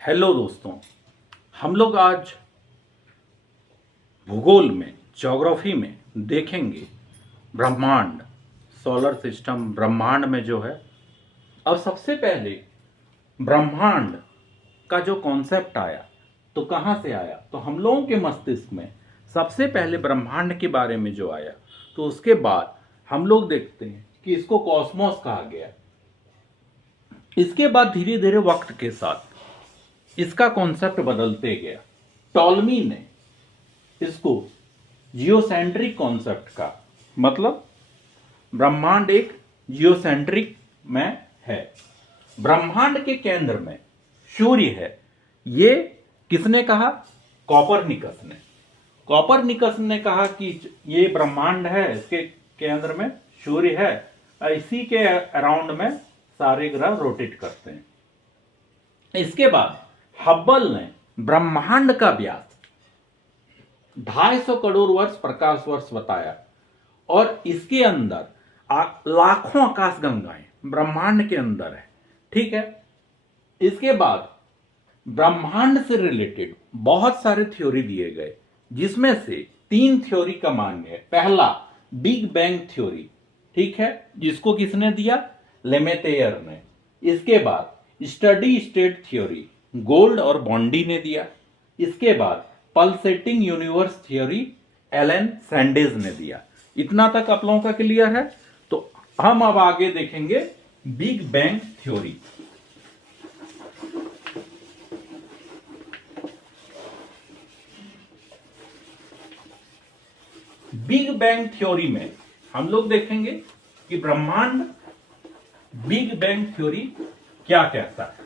Hello दोस्तों, हम लोग आज भूगोल में, ज्योग्राफी में देखेंगे ब्रह्मांड, सोलर सिस्टम, ब्रह्मांड में जो है। अब सबसे पहले ब्रह्मांड का जो कॉन्सेप्ट आया तो कहाँ से आया, तो हम लोगों के मस्तिष्क में सबसे पहले ब्रह्मांड के बारे में जो आया, तो उसके बाद हम लोग देखते हैं कि इसको कॉस्मोस कहा गया। इसके बाद धीरे धीरे वक्त के साथ इसका कॉन्सेप्ट बदलते गया। टॉलमी ने इसको जियोसेंट्रिक कॉन्सेप्ट का, मतलब ब्रह्मांड एक जियोसेंट्रिक में है, ब्रह्मांड के केंद्र में सूर्य है। ये किसने कहा? कॉपरनिकस ने। कॉपरनिकस ने कहा कि ये ब्रह्मांड है, इसके केंद्र में सूर्य है, इसी के अराउंड में सारे ग्रह रोटेट करते हैं। इसके बाद हब्बल ने ब्रह्मांड का व्यास 250 करोड़ वर्ष प्रकाश वर्ष बताया, और इसके अंदर लाखों आकाश गंगाएं ब्रह्मांड के अंदर है। ठीक है। इसके बाद ब्रह्मांड से रिलेटेड बहुत सारे थ्योरी दिए गए, जिसमें से 3 थ्योरी का मान्य है। पहला बिग बैंग थ्योरी, ठीक है, जिसको किसने दिया? लेमेतेयर ने। इसके बाद स्टडी स्टेट थ्योरी गोल्ड और बॉन्डी ने दिया। इसके बाद पल्सेटिंग यूनिवर्स थ्योरी एलन सैंडेज ने दिया। इतना तक आप लोगों का क्लियर है? तो हम अब आगे देखेंगे big bang theory. Big bang theory में हम लोग देखेंगे कि ब्रह्मांड, बिग बैंग थ्योरी क्या कहता है।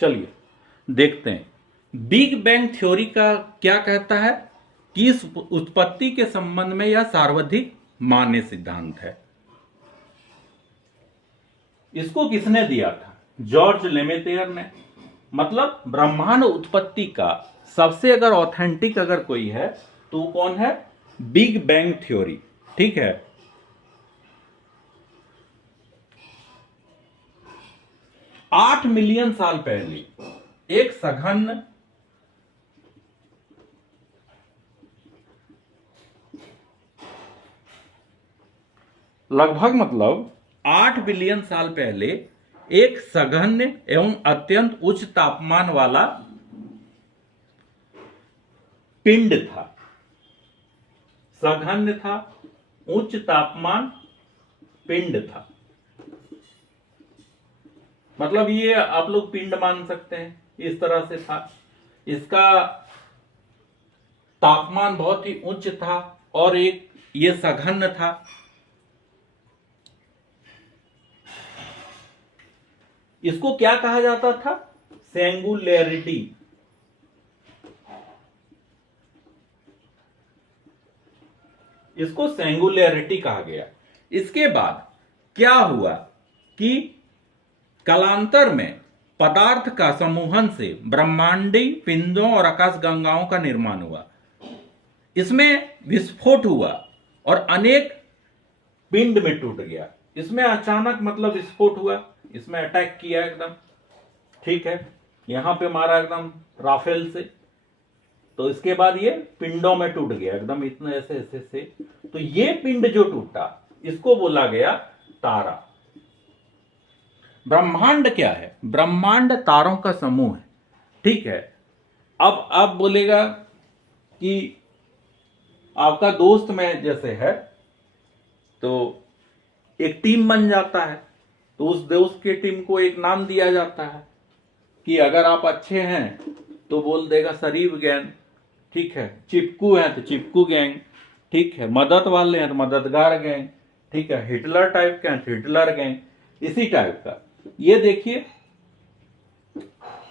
चलिए देखते हैं बिग बैंग थ्योरी का क्या कहता है, कि इस उत्पत्ति के संबंध में यह सर्वाधिक मान्य सिद्धांत है। इसको किसने दिया था? जॉर्ज लेमेतेयर ने। मतलब ब्रह्मांड उत्पत्ति का सबसे अगर ऑथेंटिक अगर कोई है तो कौन है? Big bang theory. ठीक है। 8 मिलियन साल पहले एक सघन लगभग मतलब 8 बिलियन साल पहले एक सघन एवं अत्यंत उच्च तापमान वाला पिंड था। सघन था, उच्च तापमान पिंड था। मतलब ये आप लोग पिंड मान सकते हैं, इस तरह से था। इसका तापमान बहुत ही उच्च था और एक ये सघन था। इसको क्या कहा जाता था? सिंगुलैरिटी। इसको सिंगुलैरिटी कहा गया। इसके बाद क्या हुआ कि कालांतर में पदार्थ का समूहन से ब्रह्मांडी पिंडों और आकाशगंगाओं का निर्माण हुआ। इसमें विस्फोट हुआ और अनेक पिंड में टूट गया। इसमें अचानक मतलब विस्फोट हुआ, इसमें अटैक किया एकदम। ठीक है, यहां पे मारा एकदम राफेल से, तो इसके बाद ये पिंडों में टूट गया एकदम, इतने ऐसे ऐसे से। तो ये पिंड जो टूटा इसको बोला गया तारा। ब्रह्मांड क्या है? ब्रह्मांड तारों का समूह है। ठीक है। अब आप बोलेगा कि आपका दोस्त में जैसे है तो एक टीम बन जाता है, तो उस दोस्त की टीम को एक नाम दिया जाता है कि अगर आप अच्छे हैं तो बोल देगा शरीफ गैंग। ठीक है। चिपकू है तो चिपकू गैंग। ठीक है। मदद वाले हैं तो मददगार गैंग। ठीक है। हिटलर टाइप के हैं तो हिटलर गैंग। इसी टाइप का ये देखिए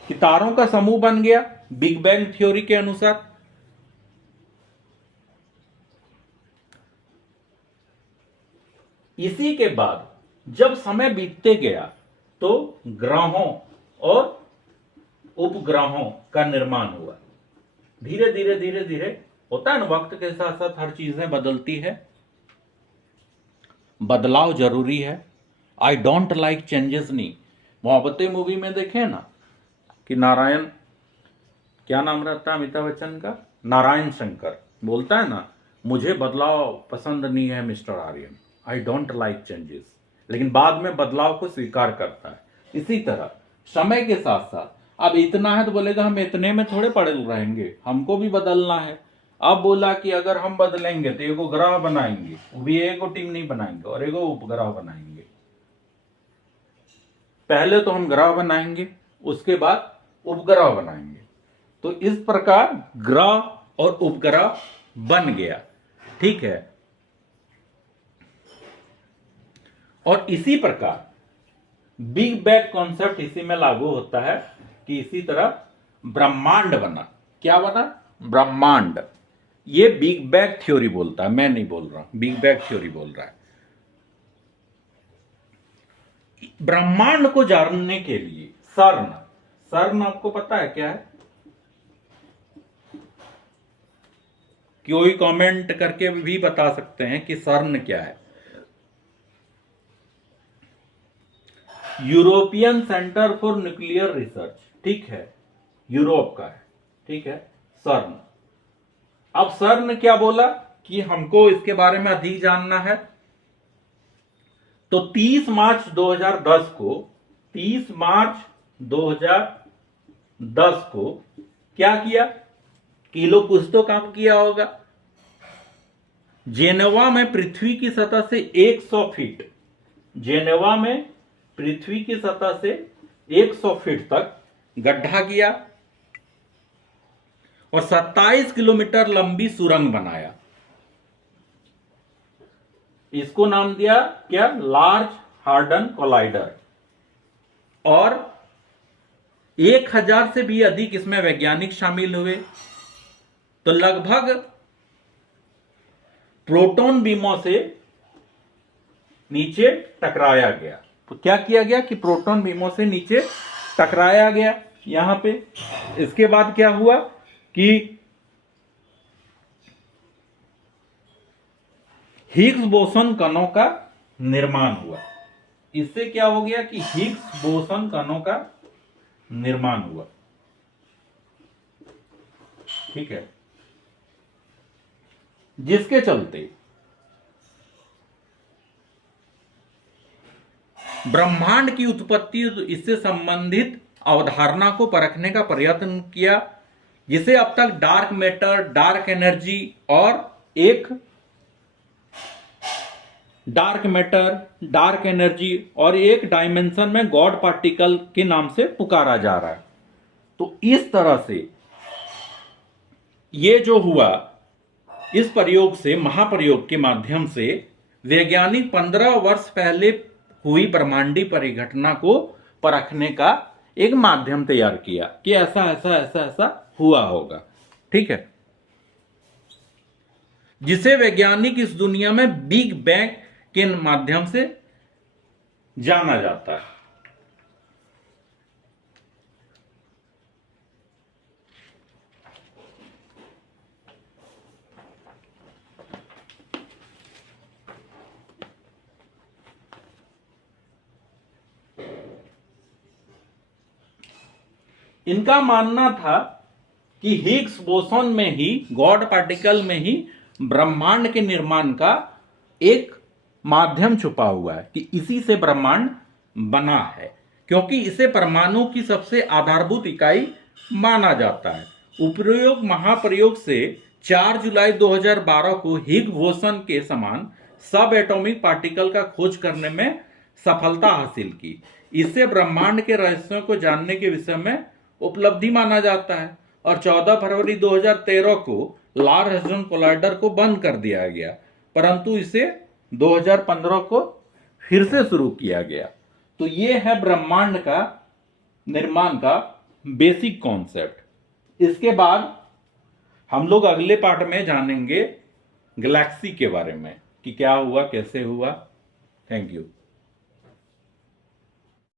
कि तारों का समूह बन गया बिग बैंग थ्योरी के अनुसार। इसी के बाद जब समय बीतते गया तो ग्रहों और उपग्रहों का निर्माण हुआ। धीरे धीरे धीरे धीरे होता है ना, वक्त के साथ साथ हर चीजें बदलती है, बदलाव जरूरी है। आई डोंट लाइक चेंजेस नहीं। मोहब्बतें मूवी में देखे ना कि नारायण, क्या नाम रहता है अमिताभ बच्चन का, नारायण शंकर बोलता है ना, मुझे बदलाव पसंद नहीं है mister Aryan, I don't like changes, लेकिन बाद में बदलाव को स्वीकार करता है। इसी तरह समय के साथ साथ अब इतना है तो बोलेगा हम इतने में थोड़े पड़े रहेंगे, हमको भी बदलना है। अब बोला कि अगर हम बदलेंगे तो एगो ग्रह बनाएंगे, वो भी एगो टीम नहीं बनाएंगे और एगो उपग्रह बनाएंगे। पहले तो हम ग्रह बनाएंगे, उसके बाद उपग्रह बनाएंगे। तो इस प्रकार ग्रह और उपग्रह बन गया, ठीक है। और इसी प्रकार बिग बैंग कॉन्सेप्ट इसी में लागू होता है कि इसी तरह ब्रह्मांड बना। क्या बना? ब्रह्मांड। ये बिग बैंग थ्योरी बोलता है, मैं नहीं बोल रहा हूं, बिग बैंग थ्योरी बोल रहा है। ब्रह्मांड को जानने के लिए सर्न आपको पता है क्या है? कोई कमेंट करके भी बता सकते हैं कि सर्न क्या है। European centre for nuclear research, ठीक है, यूरोप का है, ठीक है, सर्न। अब सर्न क्या बोला कि हमको इसके बारे में अधिक जानना है, तो 30 मार्च 2010 को 30 मार्च 2010 को क्या किया? किलो कुछ तो काम किया होगा। जेनेवा में पृथ्वी की सतह से 100 फीट, जेनेवा में पृथ्वी की सतह से 100 फीट तक गड्ढा किया और 27 किलोमीटर लंबी सुरंग बनाया। इसको नाम दिया क्या? Large harden collider. और 1000 से भी अधिक इसमें वैज्ञानिक शामिल हुए। तो लगभग प्रोटॉन बीमों से नीचे टकराया गया। तो क्या किया गया कि प्रोटॉन बीमों से नीचे टकराया गया यहां पे। इसके बाद क्या हुआ कि हिग्स बोसन कणों का निर्माण हुआ। इससे क्या हो गया कि हिग्स बोसन कणों का निर्माण हुआ, ठीक है, जिसके चलते ब्रह्मांड की उत्पत्ति, इससे संबंधित अवधारणा को परखने का प्रयत्न किया, जिसे अब तक डार्क मैटर, डार्क एनर्जी और एक डायमेंशन में गॉड पार्टिकल के नाम से पुकारा जा रहा है। तो इस तरह से ये जो हुआ, इस प्रयोग से, महाप्रयोग के माध्यम से वैज्ञानिक 15 वर्ष पहले हुई ब्रह्मांडीय परिघटना को परखने का एक माध्यम तैयार किया कि ऐसा ऐसा ऐसा ऐसा हुआ होगा, ठीक है, जिसे वैज्ञानिक इस दुनिया में बिग बैंग के माध्यम से जाना जाता है। इनका मानना था कि हिग्स बोसन में ही, गॉड पार्टिकल में ही ब्रह्मांड के निर्माण का एक माध्यम छुपा हुआ है, कि इसी से ब्रह्मांड बना है, क्योंकि इसे परमाणु की सबसे आधारभूत इकाई माना जाता है। उपयोग महाप्रयोग से 4 जुलाई 2012 को हिग्स बोसन के समान सब एटॉमिक पार्टिकल का खोज करने में सफलता हासिल की। इससे ब्रह्मांड के रहस्यों को जानने के विषय में उपलब्धि माना जाता है। और 14 फरवरी 2013 को लार्ज हार्डन कोलाइडर को बंद कर दिया गया, परंतु इसे 2015 को फिर से शुरू किया गया। तो ये है ब्रह्मांड का निर्माण का बेसिक कॉन्सेप्ट। इसके बाद हम लोग अगले पार्ट में जानेंगे गैलेक्सी के बारे में, कि क्या हुआ, कैसे हुआ, थैंक यू।